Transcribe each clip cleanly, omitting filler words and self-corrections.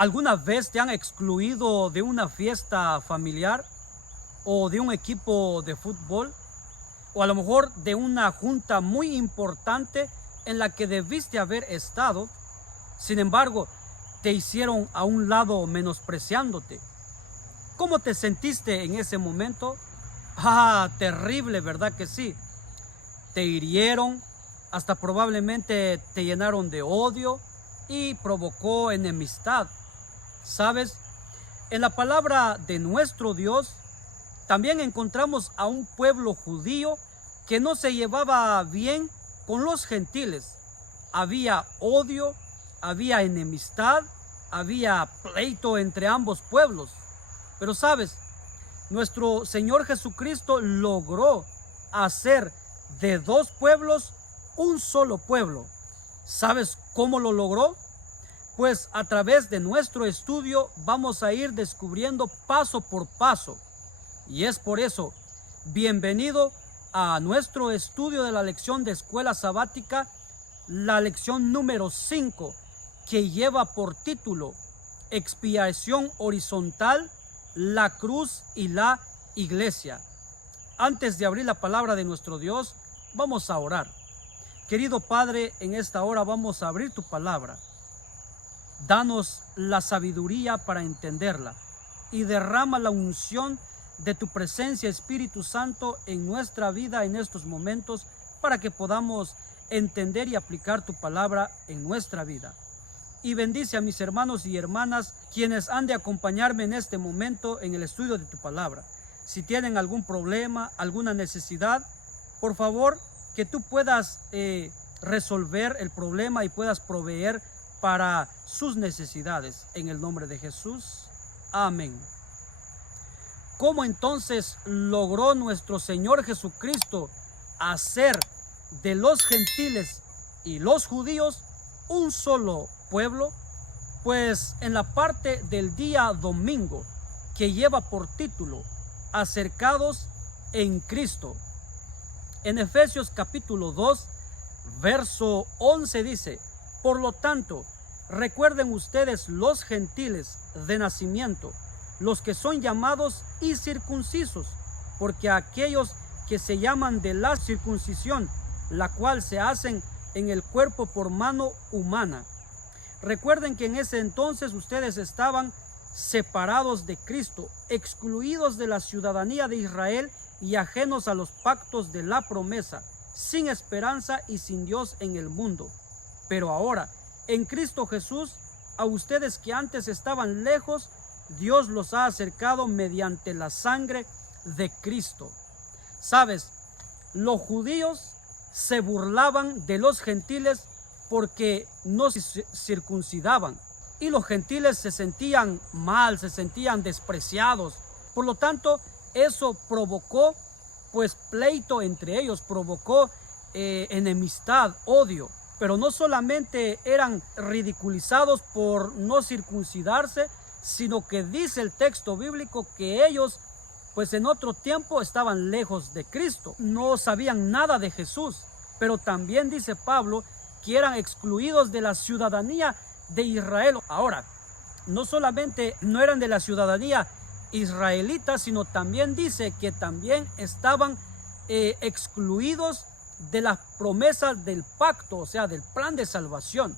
¿Alguna vez te han excluido de una fiesta familiar o de un equipo de fútbol? O a lo mejor de una junta muy importante en la que debiste haber estado. Sin embargo, te hicieron a un lado menospreciándote. ¿Cómo te sentiste en ese momento? Terrible, ¿verdad que sí? Te hirieron, hasta probablemente te llenaron de odio y provocó enemistad. ¿Sabes? En la palabra de nuestro Dios también encontramos a un pueblo judío que no se llevaba bien con los gentiles. Había odio, había enemistad, había pleito entre ambos pueblos. Pero sabes, nuestro Señor Jesucristo logró hacer de dos pueblos un solo pueblo. ¿Sabes cómo lo logró? Pues a través de nuestro estudio vamos a ir descubriendo paso por paso. Y es por eso, bienvenido a nuestro estudio de la lección de escuela sabática, la lección número 5, que lleva por título Expiación horizontal, la cruz y la iglesia. Antes de abrir la palabra de nuestro Dios, vamos a orar. Querido Padre, en esta hora vamos a abrir tu palabra. Danos la sabiduría para entenderla y derrama la unción de tu presencia, Espíritu Santo, en nuestra vida en estos momentos para que podamos entender y aplicar tu palabra en nuestra vida. Y bendice a mis hermanos y hermanas quienes han de acompañarme en este momento en el estudio de tu palabra. Si tienen algún problema, alguna necesidad, por favor, que tú puedas resolver el problema y puedas proveer para sus necesidades. En el nombre de Jesús. Amén. ¿Cómo entonces logró nuestro Señor Jesucristo hacer de los gentiles y los judíos un solo pueblo? Pues en la parte del día domingo, que lleva por título Acercados en Cristo. En Efesios capítulo 2, verso 11 dice: por lo tanto, recuerden ustedes los gentiles de nacimiento, los que son llamados y circuncisos, porque aquellos que se llaman de la circuncisión, la cual se hacen en el cuerpo por mano humana. Recuerden que en ese entonces ustedes estaban separados de Cristo, excluidos de la ciudadanía de Israel y ajenos a los pactos de la promesa, sin esperanza y sin Dios en el mundo. Pero ahora, en Cristo Jesús, a ustedes que antes estaban lejos, Dios los ha acercado mediante la sangre de Cristo. ¿Sabes? Los judíos se burlaban de los gentiles porque no se circuncidaban. Y los gentiles se sentían mal, se sentían despreciados. Por lo tanto, eso provocó pues pleito entre ellos, provocó enemistad, odio. Pero no solamente eran ridiculizados por no circuncidarse, sino que dice el texto bíblico que ellos pues en otro tiempo estaban lejos de Cristo, no sabían nada de Jesús. Pero también dice Pablo que eran excluidos de la ciudadanía de Israel. Ahora, no solamente no eran de la ciudadanía israelita, sino también dice que también estaban excluidos de las promesas del pacto, o sea, del plan de salvación,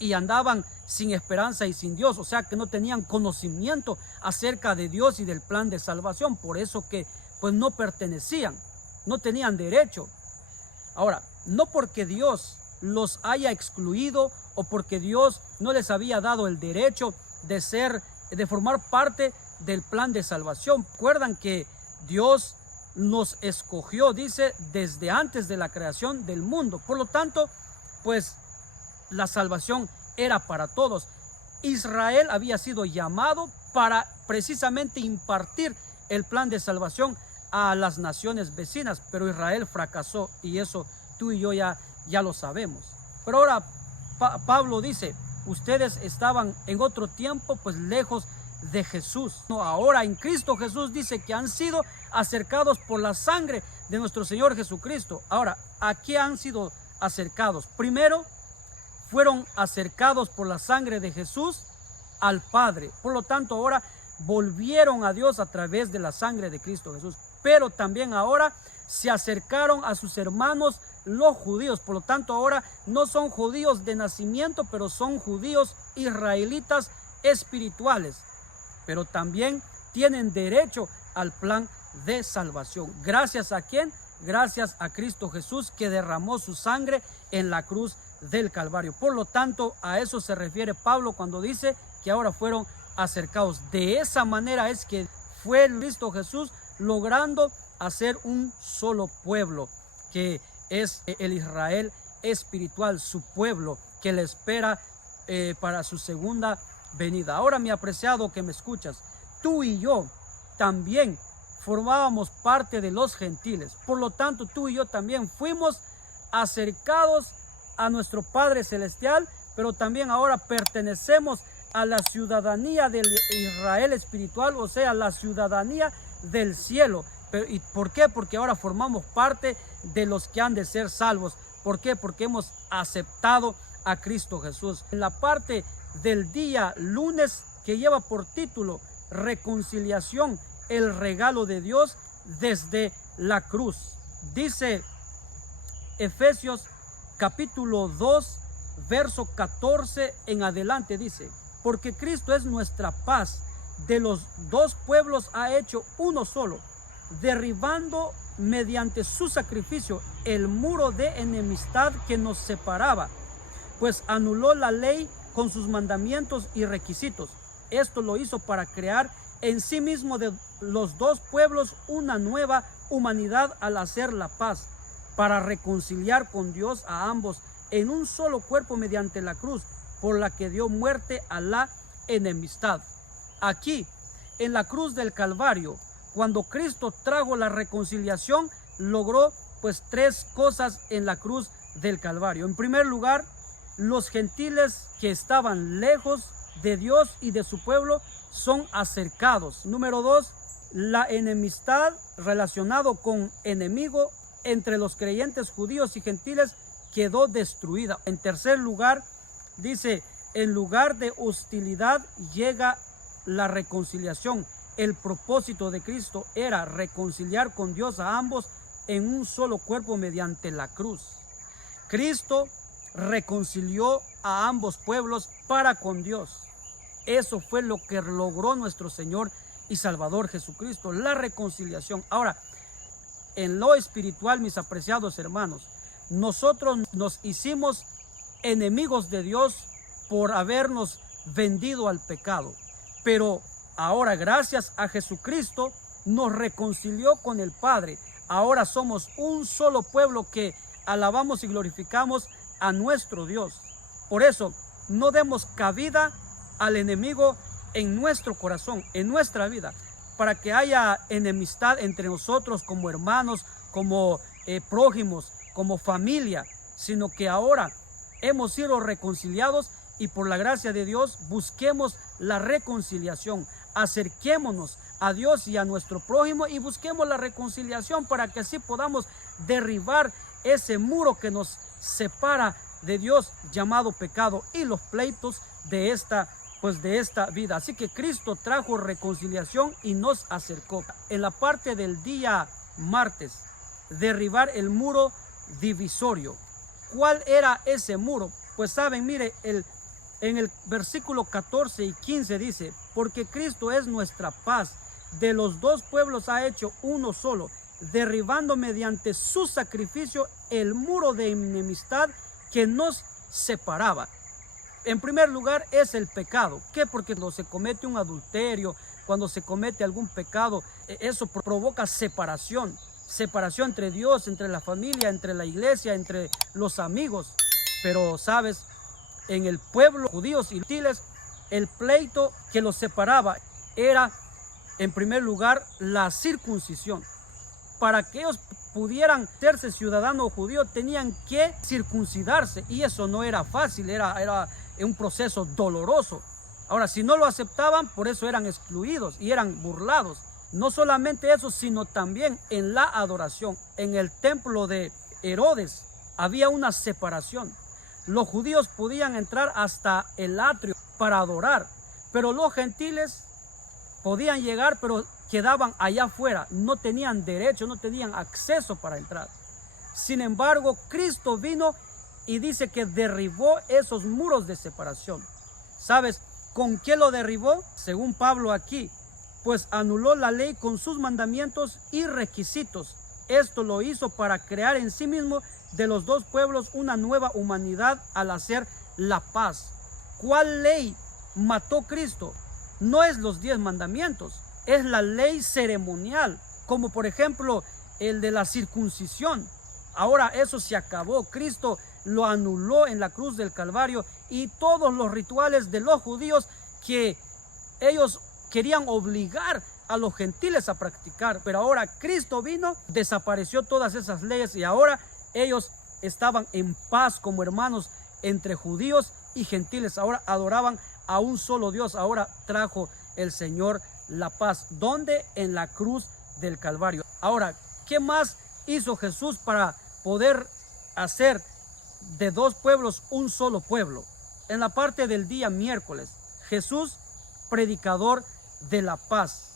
y andaban sin esperanza y sin Dios, o sea, que no tenían conocimiento acerca de Dios y del plan de salvación. Por eso que pues no pertenecían, no tenían derecho. Ahora, no porque Dios los haya excluido o porque Dios no les había dado el derecho de formar parte del plan de salvación. Recuerdan que Dios nos escogió, dice, desde antes de la creación del mundo. Por lo tanto, pues la salvación era para todos. Israel había sido llamado para precisamente impartir el plan de salvación a las naciones vecinas, pero Israel fracasó, y eso tú y yo ya lo sabemos. Pero ahora Pablo dice, ustedes estaban en otro tiempo pues lejos de Jesús. No, ahora en Cristo Jesús dice que han sido acercados por la sangre de nuestro Señor Jesucristo. Ahora, ¿a qué han sido acercados? Primero, fueron acercados por la sangre de Jesús al Padre. Por lo tanto, ahora volvieron a Dios a través de la sangre de Cristo Jesús. Pero también ahora se acercaron a sus hermanos los judíos. Por lo tanto, ahora no son judíos de nacimiento, pero son judíos israelitas espirituales. Pero también tienen derecho al plan de salvación. ¿Gracias a quién? Gracias a Cristo Jesús, que derramó su sangre en la cruz del Calvario. Por lo tanto, a eso se refiere Pablo cuando dice que ahora fueron acercados. De esa manera es que fue Cristo Jesús logrando hacer un solo pueblo, que es el Israel espiritual, su pueblo que le espera para su segunda venida. Ahora, mi apreciado que me escuchas, tú y yo también formábamos parte de los gentiles. Por lo tanto, tú y yo también fuimos acercados a nuestro Padre Celestial, pero también ahora pertenecemos a la ciudadanía del Israel espiritual, o sea, la ciudadanía del cielo. ¿Y por qué? Porque ahora formamos parte de los que han de ser salvos. ¿Por qué? Porque hemos aceptado a Cristo Jesús. En la parte del día lunes, que lleva por título Reconciliación, el regalo de Dios desde la cruz. Dice Efesios capítulo 2, verso 14 en adelante, dice: porque Cristo es nuestra paz, de los dos pueblos ha hecho uno solo, derribando mediante su sacrificio el muro de enemistad que nos separaba, pues anuló la ley con sus mandamientos y requisitos. Esto lo hizo para crear en sí mismo de los dos pueblos una nueva humanidad al hacer la paz, para reconciliar con Dios a ambos en un solo cuerpo mediante la cruz, por la que dio muerte a la enemistad. Aquí, en la cruz del Calvario, cuando Cristo trajo la reconciliación, logró pues tres cosas en la cruz del Calvario. En primer lugar, los gentiles que estaban lejos de Dios y de su pueblo son acercados. Número dos, la enemistad relacionado con enemigo entre los creyentes judíos y gentiles quedó destruida. En tercer lugar, dice, en lugar de hostilidad llega la reconciliación. El propósito de Cristo era reconciliar con Dios a ambos en un solo cuerpo mediante la cruz. Cristo reconcilió a ambos pueblos para con Dios. Eso fue lo que logró nuestro Señor y Salvador Jesucristo, la reconciliación. Ahora, en lo espiritual, mis apreciados hermanos, nosotros nos hicimos enemigos de Dios por habernos vendido al pecado. Pero ahora, gracias a Jesucristo, nos reconcilió con el Padre. Ahora somos un solo pueblo que alabamos y glorificamos a nuestro Dios. Por eso, no demos cabida al enemigo en nuestro corazón, en nuestra vida, para que haya enemistad entre nosotros como hermanos, como prójimos, como familia, sino que ahora hemos sido reconciliados y por la gracia de Dios busquemos la reconciliación. Acerquémonos a Dios y a nuestro prójimo y busquemos la reconciliación para que así podamos derribar ese muro que nos separa de Dios, llamado pecado, y los pleitos de esta vida. Así que Cristo trajo reconciliación y nos acercó. En la parte del día martes, derribar el muro divisorio. ¿Cuál era ese muro? Pues saben, mire, en el versículo 14 y 15 dice: porque Cristo es nuestra paz, de los dos pueblos ha hecho uno solo, derribando mediante su sacrificio el muro de enemistad que nos separaba. En primer lugar es el pecado. ¿Qué? Porque cuando se comete un adulterio, cuando se comete algún pecado, eso provoca separación. Separación entre Dios, entre la familia, entre la iglesia, entre los amigos. Pero, ¿sabes? En el pueblo, judíos y gentiles, el pleito que los separaba era, en primer lugar, la circuncisión. Para que ellos pudieran serse ciudadanos judíos, tenían que circuncidarse. Y eso no era fácil, era un proceso doloroso. Ahora, si no lo aceptaban, por eso eran excluidos y eran burlados. No solamente eso, sino también en la adoración. En el templo de Herodes había una separación. Los judíos podían entrar hasta el atrio para adorar, Pero los gentiles podían llegar, pero quedaban allá afuera, no tenían derecho, no tenían acceso para entrar. Sin embargo, Cristo vino y dice que derribó esos muros de separación. ¿Sabes con qué lo derribó? Según Pablo aquí, pues anuló la ley con sus mandamientos y requisitos. Esto lo hizo para crear en sí mismo de los dos pueblos una nueva humanidad al hacer la paz. ¿Cuál ley mató Cristo? No es los 10 mandamientos, es la ley ceremonial, como por ejemplo el de la circuncisión. Ahora eso se acabó, Cristo lo anuló en la cruz del Calvario, y todos los rituales de los judíos que ellos querían obligar a los gentiles a practicar, pero ahora Cristo vino, desapareció todas esas leyes y ahora ellos estaban en paz como hermanos entre judíos y gentiles. Ahora adoraban a un solo Dios. Ahora trajo el Señor la paz. ¿Dónde? En la cruz del Calvario. Ahora, ¿qué más hizo Jesús para poder hacer de dos pueblos un solo pueblo? En la parte del día miércoles, Jesús, predicador de la paz.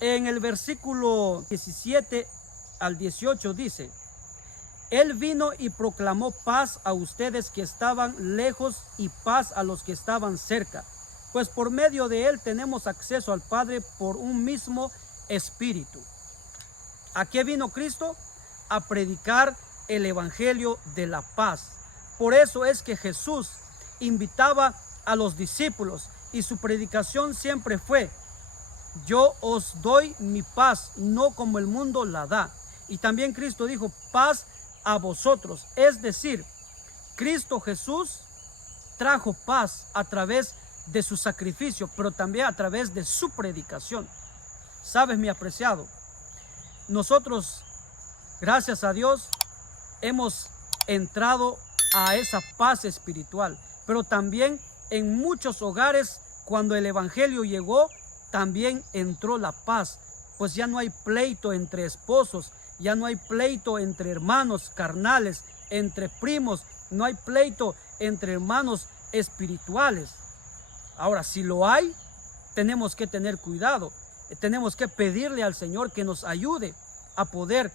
En el versículo 17 al 18 dice: Él vino y proclamó paz a ustedes que estaban lejos y paz a los que estaban cerca, pues por medio de Él tenemos acceso al Padre por un mismo Espíritu. ¿A qué vino Cristo? A predicar el Evangelio de la paz. Por eso es que Jesús invitaba a los discípulos y su predicación siempre fue: yo os doy mi paz, no como el mundo la da. Y también Cristo dijo: paz a vosotros. Es decir, Cristo Jesús trajo paz a través de su sacrificio, pero también a través de su predicación. Sabes, mi apreciado, nosotros, gracias a Dios, hemos entrado a esa paz espiritual, pero también en muchos hogares, cuando el Evangelio llegó, también entró la paz, pues ya no hay pleito entre esposos, ya no hay pleito entre hermanos carnales, entre primos, no hay pleito entre hermanos espirituales. Ahora, si lo hay, tenemos que tener cuidado, tenemos que pedirle al Señor que nos ayude a poder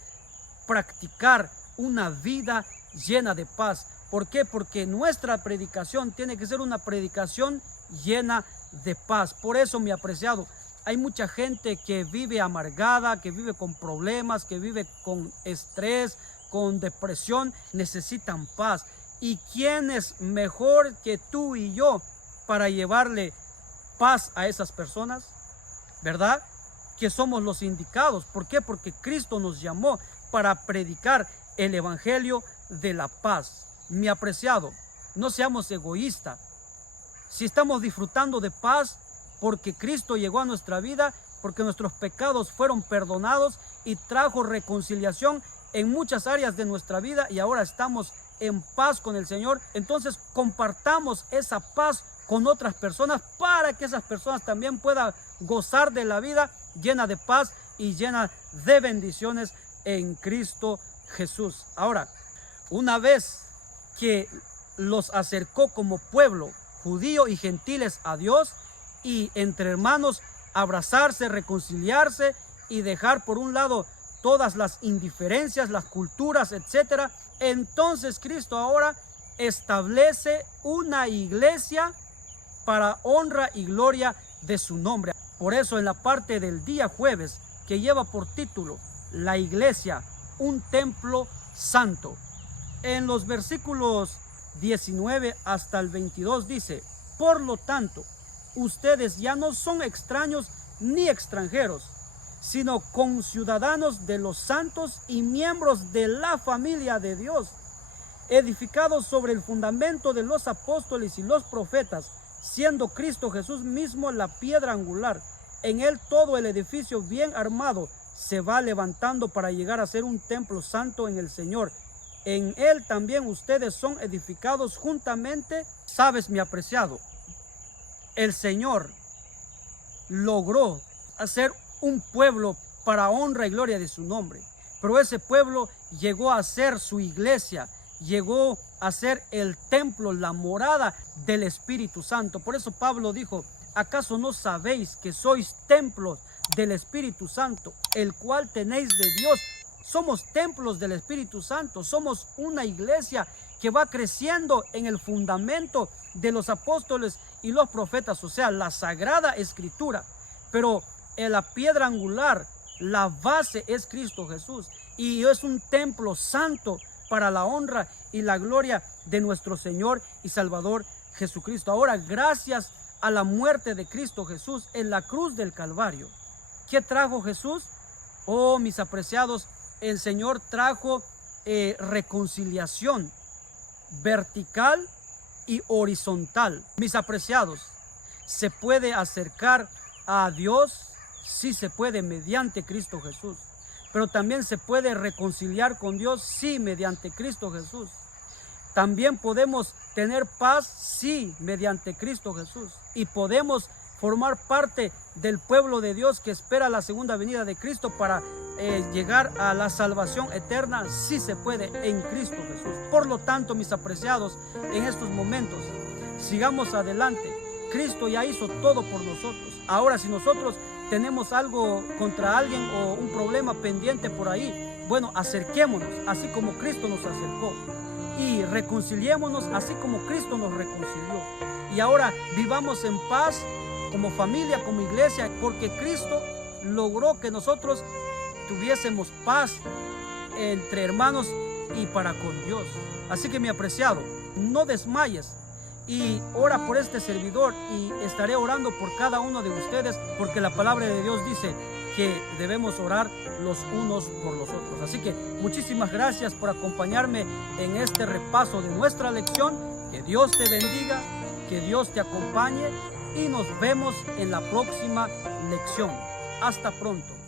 practicar una vida llena de paz. ¿Por qué? Porque nuestra predicación tiene que ser una predicación llena de paz. Por eso, mi apreciado, hay mucha gente que vive amargada, que vive con problemas, que vive con estrés, con depresión, necesitan paz. ¿Y quién es mejor que tú y yo para llevarle paz a esas personas? ¿Verdad? Que somos los indicados. ¿Por qué? Porque Cristo nos llamó para predicar el Evangelio de la paz. Mi apreciado, no seamos egoístas. Si estamos disfrutando de paz porque Cristo llegó a nuestra vida, porque nuestros pecados fueron perdonados y trajo reconciliación en muchas áreas de nuestra vida y ahora estamos en paz con el Señor, entonces compartamos esa paz con otras personas para que esas personas también puedan gozar de la vida llena de paz y llena de bendiciones en Cristo Jesús. Ahora, una vez que los acercó como pueblo judío y gentiles a Dios, y entre hermanos abrazarse, reconciliarse y dejar por un lado todas las indiferencias, las culturas, etcétera, entonces Cristo ahora establece una iglesia para honra y gloria de su nombre. Por eso en la parte del día jueves, que lleva por título la iglesia, un templo santo, en los versículos 19 hasta el 22 dice: por lo tanto, ustedes ya no son extraños ni extranjeros, sino conciudadanos de los santos y miembros de la familia de Dios, edificados sobre el fundamento de los apóstoles y los profetas, siendo Cristo Jesús mismo la piedra angular. En él todo el edificio bien armado se va levantando para llegar a ser un templo santo en el Señor. En él también ustedes son edificados juntamente. Sabes, mi apreciado, el Señor logró hacer un pueblo para honra y gloria de su nombre, pero ese pueblo llegó a ser su iglesia, llegó a ser el templo, la morada del Espíritu Santo. Por eso Pablo dijo: ¿Acaso no sabéis que sois templos del Espíritu Santo, el cual tenéis de Dios? Somos templos del Espíritu Santo, somos una iglesia que va creciendo en el fundamento de los apóstoles y los profetas, o sea, la Sagrada Escritura. Pero en la piedra angular, la base es Cristo Jesús, y es un templo santo para la honra y la gloria de nuestro Señor y Salvador Jesucristo. Ahora, gracias a la muerte de Cristo Jesús en la cruz del Calvario, ¿qué trajo Jesús? Oh, mis apreciados, el Señor trajo reconciliación vertical y horizontal. Mis apreciados, ¿se puede acercar a Dios? Sí se puede, mediante Cristo Jesús. Pero también se puede reconciliar con Dios, sí, mediante Cristo Jesús. También podemos tener paz, sí, mediante Cristo Jesús. Y podemos formar parte del pueblo de Dios que espera la segunda venida de Cristo para llegar a la salvación eterna, sí se puede en Cristo Jesús. Por lo tanto, mis apreciados, en estos momentos, sigamos adelante. Cristo ya hizo todo por nosotros. Ahora, si nosotros tenemos algo contra alguien o un problema pendiente por ahí, bueno, acerquémonos, así como Cristo nos acercó. Y reconciliémonos así como Cristo nos reconcilió. Y ahora vivamos en paz como familia, como iglesia, porque Cristo logró que nosotros tuviésemos paz entre hermanos y para con Dios. Así que, mi apreciado, no desmayes y ora por este servidor, y estaré orando por cada uno de ustedes, porque la palabra de Dios dice que debemos orar los unos por los otros. Así que muchísimas gracias por acompañarme en este repaso de nuestra lección. Que Dios te bendiga, que Dios te acompañe, y nos vemos en la próxima lección. Hasta pronto.